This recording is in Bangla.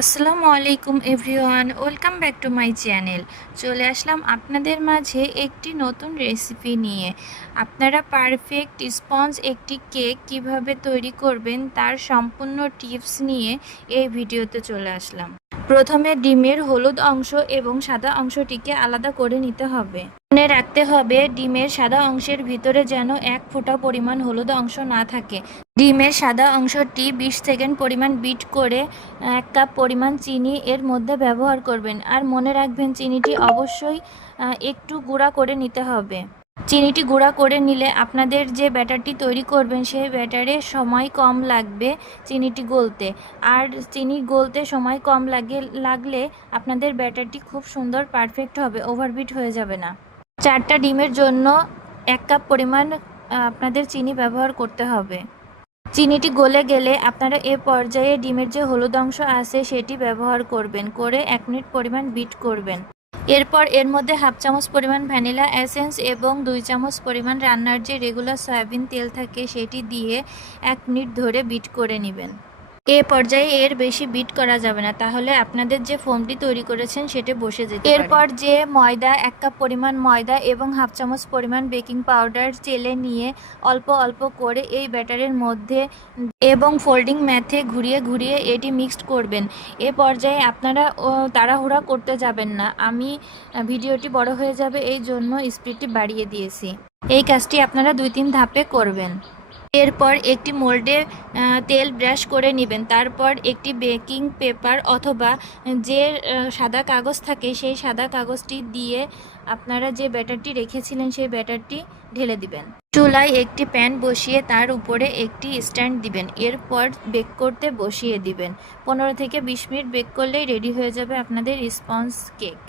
আসসালামু আলাইকুম everyone, welcome back to my channel. চলে আসলাম আপনাদের মাঝে একটি নতুন রেসিপি নিয়ে। আপনারা পারফেক্ট স্পঞ্জ একটি কেক কিভাবে তৈরি করবেন তার সম্পূর্ণ টিপস নিয়ে এই ভিডিওতে চলে আসলাম। প্রথমে ডিমের হলুদ অংশ এবং সাদা অংশটিকে আলাদা করে নিতে হবে। মনে রাখতে হবে ডিমের সাদা অংশের ভিতরে যেন 1 ফোঁটা পরিমাণ হলুদ অংশ না থাকে। ডিমের সাদা অংশটি 20 সেকেন্ড পরিমাণ বিট করে 1 কাপ পরিমাণ চিনি এর মধ্যে ব্যবহার করবেন। আর মনে রাখবেন চিনিটি অবশ্যই একটু গুঁড়া করে নিতে হবে। চিনিটি গুঁড়া করে নিলে আপনাদের যে ব্যাটারটি তৈরি করবেন সেই ব্যাটারে সময় কম লাগবে চিনিটি গলতে। আর চিনি গলতে সময় কম লাগলে আপনাদের ব্যাটারটি খুব সুন্দর পারফেক্ট হবে, ওভারবিট হয়ে যাবে না। 4টা ডিমের জন্য 1 কাপ পরিমাণ আপনাদের চিনি ব্যবহার করতে হবে। চিনিটি গলে গেলে আপনারা এ পর্যায়ে ডিমের যে হলুদ অংশ আছে সেটি ব্যবহার করবেন, করে 1 মিনিট পরিমাণ বিট করবেন। এরপর এর মধ্যে 1/2 চামচ পরিমাণ ভ্যানিলা এসেন্স এবং 2 চামচ পরিমাণ রান্নার যে রেগুলার সয়াবিন তেল থাকে সেটি দিয়ে 1 মিনিট ধরে বিট করে নেবেন। এ পর্যায়ে এর বেশি বিট করা যাবে না, তাহলে আপনাদের যে ফোমটি তৈরি করেছেন সেটা বসে যেতে পারে। এরপর যে ময়দা 1 কাপ পরিমাণ ময়দা এবং 1/2 চামচ পরিমাণ বেকিং পাউডার চেলে নিয়ে অল্প অল্প করে এই ব্যাটারের মধ্যে এবং ফোল্ডিং ম্যাথে ঘুরিয়ে ঘুরিয়ে এটি মিক্সড করবেন। এ পর্যায়ে আপনারা তাড়াহুড়া করতে যাবেন না, আমি ভিডিওটি বড় হয়ে যাবে এই জন্য স্পিডটি বাড়িয়ে দিয়েছি। এই কাজটি আপনারা 2-3 ধাপে করবেন। এরপর একটি মোল্ডে তেল ব্রাশ করে নেবেন। তারপর একটি বেকিং পেপার অথবা যে সাদা কাগজ থাকে সেই সাদা কাগজটি দিয়ে আপনারা যে ব্যাটারটি রেখেছিলেন সেই ব্যাটারটি ঢেলে দিবেন। চুলায় একটি প্যান বসিয়ে তার উপরে একটি স্ট্যান্ড দিবেন। এরপর বেক করতে বসিয়ে দিবেন। 15 থেকে 20 মিনিট বেক করলেই রেডি হয়ে যাবে আপনাদের স্পঞ্জ কেক।